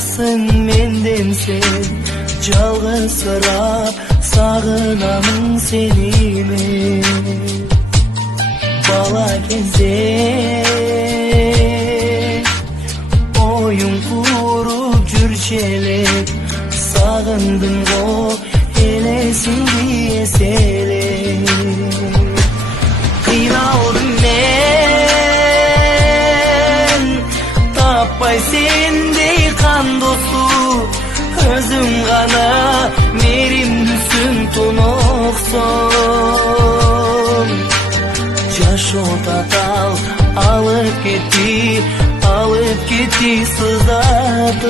Каласың менден сен, жалгызсырап сагынамын сени мен. Бала кезде оюн куруп жүрчү элек, сагындым го элесиңди эселеп. Кыйналдым мен, таппай сендей кандосу, өзүң гана мээримдүүсүң тоноксон. Жашоо татал алып кетти сыздатып.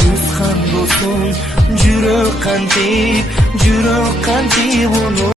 Жүз кандосуң жүрөк кантип уну